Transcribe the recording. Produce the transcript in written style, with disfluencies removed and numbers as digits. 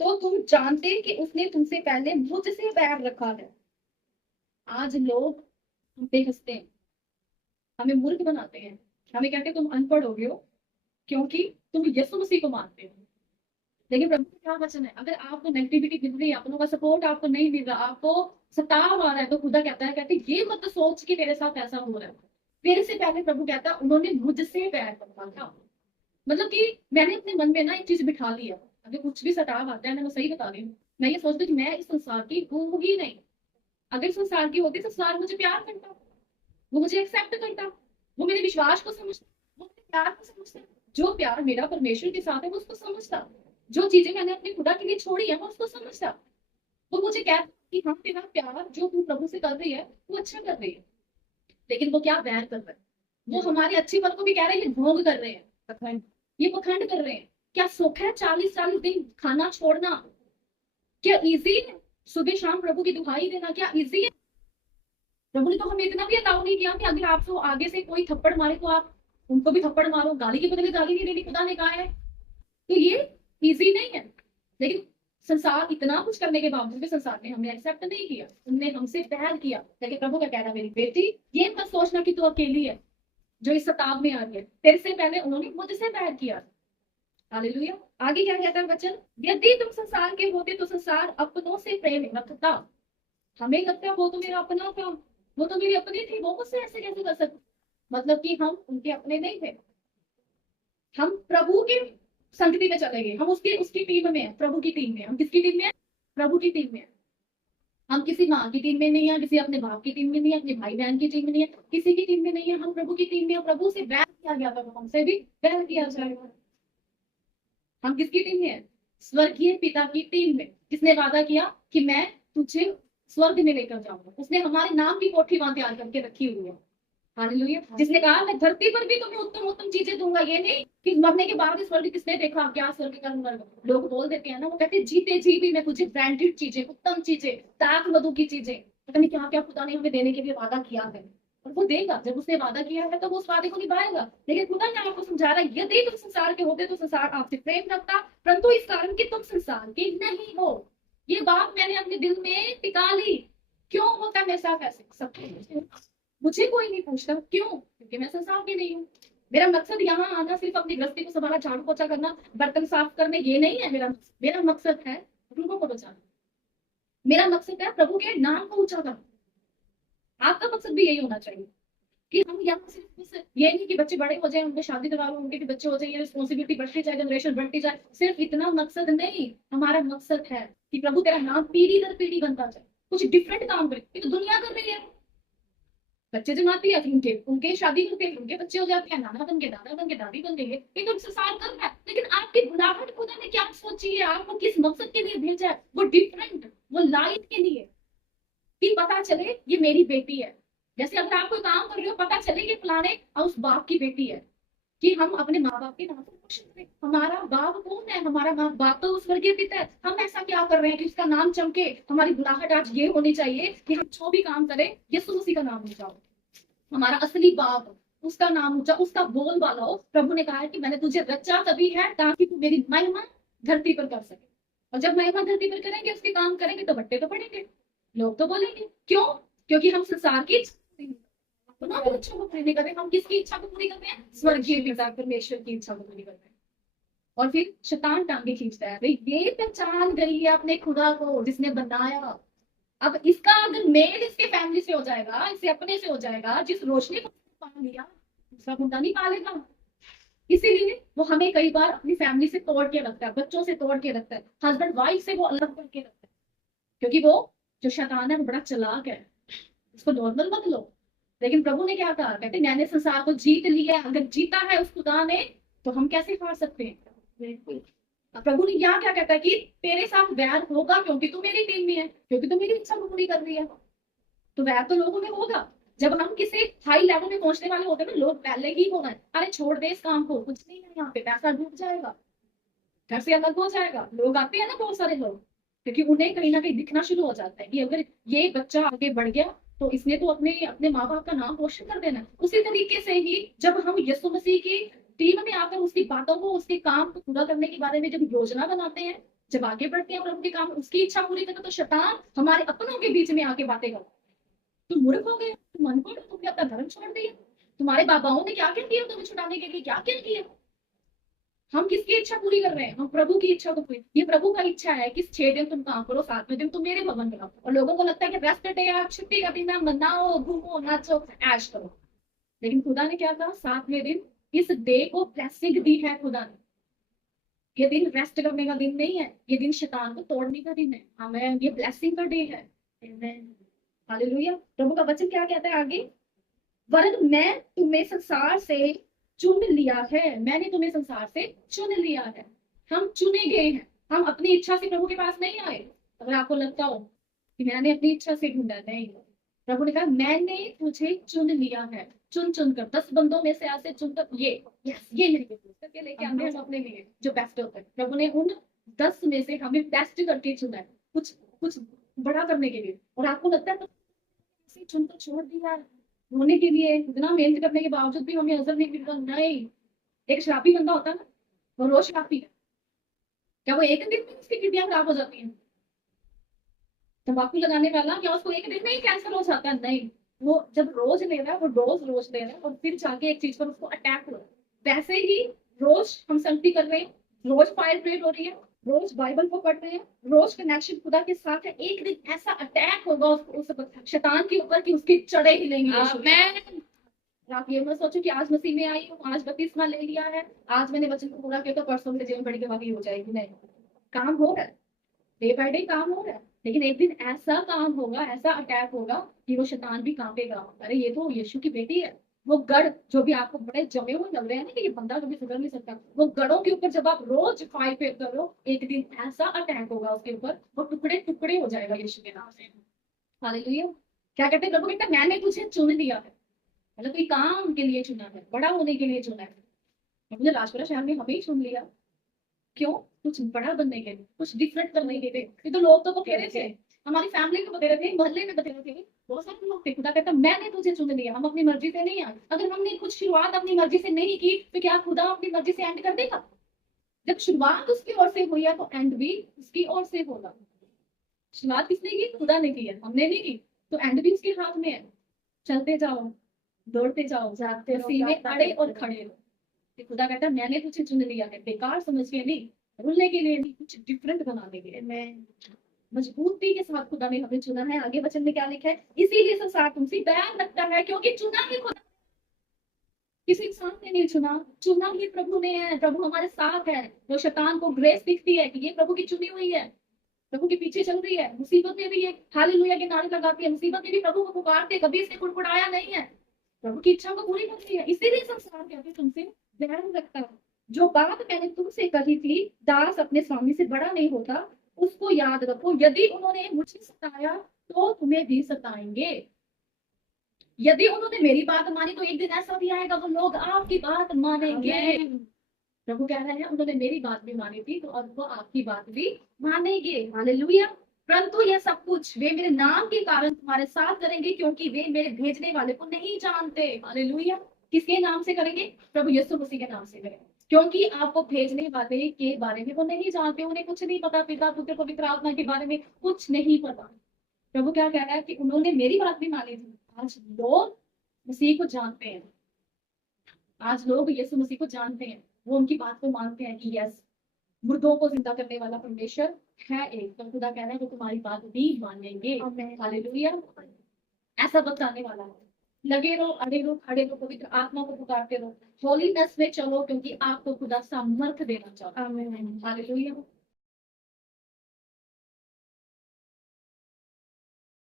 तो तुम जानते कि उसने तुमसे पहले मुझसे बैर रखा है। आज लोग हम पे हंसते हैं, हमें मूर्ख बनाते हैं, हमें कहते हैं तुम अनपढ़ हो गए हो क्योंकि तुम यीशु मसीह को मानते हो। लेकिन प्रभु का क्या वचन है, अगर आपको नेगेटिविटी मिल रही है, अपनों का सपोर्ट आपको नहीं मिल रहा, आपको सताव आ रहा है, तो खुदा कहते हैं ये मत सोच कि मेरे साथ ऐसा हो रहा है। तेरे से पहले प्रभु कहता है उन्होंने मुझसे बैर रखा था। मतलब कि मैंने अपने मन में ना एक चीज बिठा ली है, अगर कुछ भी सताव आता है ना, मैं सही बता रही हूँ, मैं ये सोचती हूँ कि मैं इस संसार की हूँ ही नहीं। अगर संसार की होती तो संसार मुझे प्यार करता, वो मुझे एक्सेप्ट करता, वो मेरे विश्वास को समझता, वो मेरे प्यार को समझता। जो प्यार मेरा परमेश्वर के साथ है वो उसको समझता, जो चीजें मैंने अपने खुदा के लिए छोड़ी है वो उसको समझता। वो मुझे कहता कि हाँ तेरा प्यार जो तू प्रभु से कर रही है वो अच्छा कर रही है। लेकिन वो क्या बैर कर रहा है, वो हमारे अच्छी पल को भी कह रहे हैं ढोंग कर रहे हैं, पखंड, ये पखंड कर रहे हैं। क्या सुख है 40-40 दिन खाना छोड़ना? क्या इजी है सुबह शाम प्रभु की दुहाई देना? क्या इजी है? प्रभु ने तो हमें इतना भी अलाउ नहीं किया कि अगर आपको आगे से कोई थप्पड़ मारे तो आप उनको भी थप्पड़ मारो, गाली के बदले गाली नहीं देनी खुदा ने कहा है। तो ये इजी नहीं है। लेकिन संसार इतना कुछ करने के बावजूद भी संसार ने हमें एक्सेप्ट नहीं किया, उनने हमसे प्यार किया। लेकिन प्रभु का कहना मेरी बेटी ये मत सोचना कि तू अकेली है जो इस सताव में आ रही है, तेरे से पहले उन्होंने मुझसे प्यार किया। हालेलुया। आगे क्या कहता है वचन, यदि तुम संसार के होते तो संसार अपनों से प्रेम रखता। हमें लगता है वो तो मेरा अपना था, वो तो मेरी अपनी थी, वो मुझसे ऐसे कैसे कर सकते। मतलब कि हम उनके अपने नहीं थे, हम प्रभु के संगति में चले गए, हम उसकी उसकी टीम में है, प्रभु की टीम में। हम किसकी टीम में है? प्रभु की टीम में है। हम किसी माँ की टीम में नहीं है, किसी अपने बाप की टीम में नहीं है, अपने भाई बहन की टीम में नहीं है, किसी की टीम में नहीं है। हम प्रभु की टीम में है। प्रभु से बैर किया गया था तो हमसे भी बैर किया जाएगा। हम किसकी टीम में है? स्वर्गीय पिता की टीम में, जिसने वादा किया कि मैं तुझे स्वर्ग में लेकर जाऊंगा। उसने हमारे नाम की कोठी वहां तैयार करके रखी हुई है। हालेलुया। जिसने कहा मैं धरती पर भी तुम्हें उत्तम उत्तम चीजें दूंगा, ये नहीं कि मरने के बाद स्वर्ग किसने देखा, क्या स्वर्ग का नर्क। लोग बोल देते हैं ना, वो कहते हैं जीते जी भी मैं तुझे ब्रांडेड चीजें, उत्तम चीजें, ताक मधु की चीजें, पता नहीं क्या क्या खुदा ने हमें देने के लिए वादा किया है। और वो देगा, जब उसने वादा किया है तो वो उस वादे को निभाएगा। लेकिन खुदा ने आपको समझा रहा है यदि तुम संसार के होते तो संसार आपसे प्रेम रखता, परंतु इस कारण कि तुम संसार के नहीं हो। ये बात मैंने अपने दिल में टिका ली। क्यों होता है मेरे साथ ऐसे? सब मुझे कोई नहीं पूछता क्यों, क्योंकि मैं संसार की नहीं हूँ। मेरा मकसद यहाँ आना सिर्फ अपनी गृहस्थी को संभाला, झाड़ू पोछा करना, बर्तन साफ करने, ये नहीं है मेरा। मेरा मकसद है लोगों को बचाना। मेरा मकसद है प्रभु के नाम को ऊंचा करना। आपका मकसद भी यही होना चाहिए कि हम यहाँ सिर्फ ये नहीं कि बच्चे बड़े हो जाए, उनके शादी करा लो, उनके भी बच्चे हो जाए, ये रिस्पॉन्सिबिलिटी बढ़ती जाए, जनरेशन बढ़ती जाए, सिर्फ इतना मकसद नहीं। हमारा मकसद है कि प्रभु तेरा नाम पीढ़ी दर पीढ़ी बनता जाए, कुछ डिफरेंट काम करे। ये तो दुनिया कर रही है, बच्चे जमाती है, फिर उनके उनके शादी करते हैं, उनके बच्चे हो जाते हैं, नाना बन के दादा बन के दादी बन गई है, ये तो संसार कर रहा है। लेकिन आपकी बुलाहट खुदा ने क्या सोची है, आपको किस मकसद के लिए भेजा है? वो डिफरेंट, वो लाइट के लिए, कि पता चले ये मेरी बेटी है। जैसे अगर आप कोई काम कर रहे हो, पता चले ये फलाने और उस बाप की बेटी है, कि हम अपने माँ बाप के नाम को रोशन करें। हमारा बाप कौन है? हमारा माँ बाप तो स्वर्गीय पिता है। हम ऐसा क्या कर रहे हैं कि उसका नाम चमके? हमारी बुलाहट आज ये होनी चाहिए कि हम जो भी काम करें यीशु मसीह का नाम ऊंचा हो, हमारा असली बाप उसका नाम ऊंचा, उसका बोल वाला हो। प्रभु ने कहा है कि मैंने तुझे रचा तभी है ताकि तू मेरी महिमा धरती पर कर सके। और जब महिमा धरती पर करेंगे, उसके काम करेंगे, तो बट्टे तो पड़ेंगे, लोग तो बोलेंगे। क्यों? क्योंकि हम संसार की अपना भी इच्छा को पूरी नहीं कर रहे। हम किसकी इच्छा को पूरी कर रहे हैं? स्वर्गीय पिता परमेश्वर की इच्छा को पूरी कर रहे हैं। और फिर शैतान टांगे खींचता है, भाई ये पहचान गई है अपने खुदा को जिसने बनाया। अब इसका अगर मेल इसके फैमिली से हो जाएगा, इससे अपने से हो जाएगा, जिस रोशनी को पा लिया दूसरा कुंडा नहीं पालेगा। इसीलिए वो हमें कई बार अपनी फैमिली से तोड़ के रखता है, बच्चों से तोड़ के रखता है, हस्बैंड वाइफ से वो अलग करके रखता है। क्योंकि वो जो शैतान है वो बड़ा चालाक है, उसको नॉर्मल मत लो। लेकिन प्रभु ने क्या कहा, कहते मैंने संसार को जीत लिया है। अगर जीता है उस खुदा ने, तो हम कैसे हार सकते हैं? बिल्कुल। प्रभु ने क्या क्या कहता है कि तेरे साथ वैर होगा क्योंकि तू मेरी टीम में है, क्योंकि तू मेरी इच्छा को पूरी कर रही है। तो वैर तो लोगों में होगा। जब हम किसी हाई लेवल में पहुंचने वाले होते हैं ना, लोग पहले ही होना है, अरे छोड़ दे इस काम को, कुछ नहीं है यहाँ पे, पैसा डूब जाएगा, घर से अलग हो जाएगा। लोग आते हैं ना, बहुत सारे लोग, क्योंकि उन्हें कहीं ना कहीं दिखना शुरू हो जाता है कि अगर ये बच्चा आगे बढ़ गया तो इसने तो अपने अपने माँ बाप का नाम रोशन कर देना। उसी तरीके से ही जब हम यीशु मसीह की टीम में आकर उसकी बातों को, उसके काम को पूरा करने के बारे में जब योजना बनाते हैं, जब आगे बढ़ते हैं प्रभु के काम, उसकी इच्छा पूरी करते, तो शैतान हमारे अपनों के बीच में आके बातें करता, तुम मूर्ख हो गए, तुम अनपढ़ हो, तुमने अपना धर्म छोड़ दिया, तुम्हारे बाबाओं ने क्या क्या किया तुम्हें छुड़ाने के लिए, क्या क्या किया। हम किसकी इच्छा पूरी कर रहे हैं? हम प्रभु की इच्छा को पूरी। ये प्रभु का इच्छा है कि 6 दिन तुम काम करो, 7वें दिन तुम मेरे भवन में आओ। और लोगों को लगता है कि रेस्ट डे है, छुट्टी का दिन है, मनाओ, घूमो, नाचो, ऐश करो। लेकिन खुदा ने क्या कहा? 7वें दिन इस डे को ब्लेसिंग दी है खुदा ने। ये दिन रेस्ट करने का दिन नहीं है, ये दिन शैतान को तोड़ने का दिन है। हमें ये ब्लेसिंग का डे है। हालेलुया। प्रभु का वचन क्या कहता है आगे? वरन मैं तुम्हें संसार से चुन लिया है, मैंने तुम्हें संसार से चुन लिया है। हम चुने गए हैं, हम अपनी इच्छा से प्रभु के पास नहीं आए। अगर आपको लगता हो कि मैंने अपनी इच्छा से ढूंढा, नहीं, प्रभु ने कहा मैंने तुझे चुन लिया है। चुन चुन कर 10 बंदों में से ऐसे चुनकर ये मेरे करके लेके आते हैं अपने लिए जो बेस्ट होता है। प्रभु ने उन 10 में से हमें बेस्ट करके चुना है, कुछ कुछ बड़ा करने के लिए। और आपको लगता है तो चुनकर छोड़ दिया होने के लिए, इतना मेहनत करने के बावजूद भी हमें असर नहीं मिलता। नहीं, एक शराबी बंदा होता है ना, वो रोज शराब पीता है, क्या वो एक दिन में उसकी किडनियां खराब हो जाती हैं? तंबाकू लगाने वाला क्या उसको एक दिन में ही कैंसर हो जाता है? नहीं, वो जब रोज ले रहा है, वो डोज रोज ले रहा है, और फिर जाके एक चीज पर उसको अटैक हो रहा है। वैसे ही रोज हम संगति कर रहे हैं, रोज फायर प्रेयर हो रही है, रोज बाइबल को पढ़ रहे हैं, रोज कनेक्शन खुदा के साथ है, एक दिन ऐसा अटैक होगा उस शैतान के ऊपर कि उसकी चढ़े हिलेंगी। आमीन। आप ये मत सोचो कि आज मसीह में आई हूँ, आज बपतिस्मा ले लिया है, आज मैंने वचन को पूरा किया तो परसों से जीवन बड़ी गवाही हो जाएगी। नहीं, काम हो रहा है, डे बाय डे काम हो रहा है, लेकिन एक दिन ऐसा काम होगा, ऐसा अटैक होगा कि वो शैतान भी कांपेगा। अरे ये तो यीशु की बेटी है। वो गढ़ जो भी आपको बड़े जमे हुए लग रहे हैं ना कि ये बंदा कभी सुधर नहीं सकता, वो गढ़ों के ऊपर जब आप रोज फाइट पे करो, एक दिन ऐसा अटैक होगा उसके ऊपर, वो टुकड़े टुकड़े हो जाएगा यीशु के नाम से। हालेलुया। क्या कहते हैं? प्रभु कहता है मैंने तुझे चुन लिया है, मतलब कोई काम के लिए चुना है, बड़ा होने के लिए चुना है। मुझे राजपुरा शहर में हमें ही चुन लिया, क्यों? कुछ बड़ा बनने के लिए, कुछ डिफरेंट करने के लिए। ये तो लोग तो बतेरे थे, हमारी फैमिली में बतेरे थे, मोहल्ले में बतेरे थे, बहुत सारे लोग थे। खुदा कहता मैंने तुझे चुन लिया। हम अपनी मर्जी से नहीं आए। अगर हमने कुछ शुरुआत अपनी मर्जी से नहीं की तो क्या खुदा अपनी मर्जी से एंड कर देगा? जब शुरुआत उसकी ओर से हुई है तो एंड भी उसकी ओर से होगा। शुरुआत किसने की? खुदा ने की है, हमने नहीं की, तो एंड भी उसके हाथ में है। चलते जाओ, दौड़ते जाओ, जाते सीने अड़े और खड़े रहो। खुदा कहता है मैंने तुझे चुन लिया है, बेकार समझ के नहीं, रुलने के लिए नहीं, कुछ डिफरेंट बनाने के लिए। मैं मजबूती के साथ खुदा ने हमें चुना है। आगे वचन में क्या लिखा है? इसीलिए संसार तुमसे बैर रखता है, क्योंकि चुना ही खुदा, किसी इंसान ने नहीं चुना, चुना ही प्रभु ने है। प्रभु हमारे साथ है। वो शैतान को ग्रेस दिखती है कि ये प्रभु की चुनी हुई है, प्रभु के पीछे चल रही है। मुसीबत में भी ये हालेलुया के नारे लगाती है, मुसीबत में भी प्रभु को पुकारते, कभी इसने कुड़कुड़ाया नहीं है, प्रभु की इच्छा को पूरी करती है। इसीलिए संसार कहते तुमसे बैर रखता है। जो बात मैंने तुमसे कही थी, दास अपने स्वामी से बड़ा नहीं होता, उसको याद रखो। यदि उन्होंने मुझे सताया तो तुम्हें भी सताएंगे। यदि उन्होंने मेरी बात मानी तो एक दिन ऐसा भी आएगा वो लोग आपकी बात मानेंगे। प्रभु कह रहे हैं उन्होंने मेरी बात भी मानी थी तो अब वो आपकी बात भी मानेंगे। हालेलुया। परंतु यह सब कुछ वे मेरे नाम के कारण तुम्हारे साथ करेंगे, क्योंकि वे मेरे भेजने वाले को नहीं जानते। हालेलुया। किसके नाम से करेंगे? प्रभु यीशु मसीह के नाम से करेंगे, क्योंकि आपको भेजने वाले के बारे में वो नहीं जानते, उन्हें कुछ नहीं पता, पिता पुत्र पवित्र आत्मा के बारे में कुछ नहीं पता। प्रभु क्या कह रहा है कि उन्होंने मेरी बात भी मानी थी। आज लोग मसीह को जानते हैं, आज लोग यीशु मसीह को जानते हैं, वो उनकी बात को मानते हैं कि यस, मुर्दों को जिंदा करने वाला परमेश्वर है एक। तो खुदा कह रहा है वो तुम्हारी बात भी मानेंगे। हालेलुया। ऐसा बताने वाला है। लगे रहो, अड़े रहो, खड़े रहो, पवित्र आत्मा को पुकारते रहो, होलीनेस में चलो, क्योंकि आपको खुदा सामर्थ देना चाहता है। हालेलुया।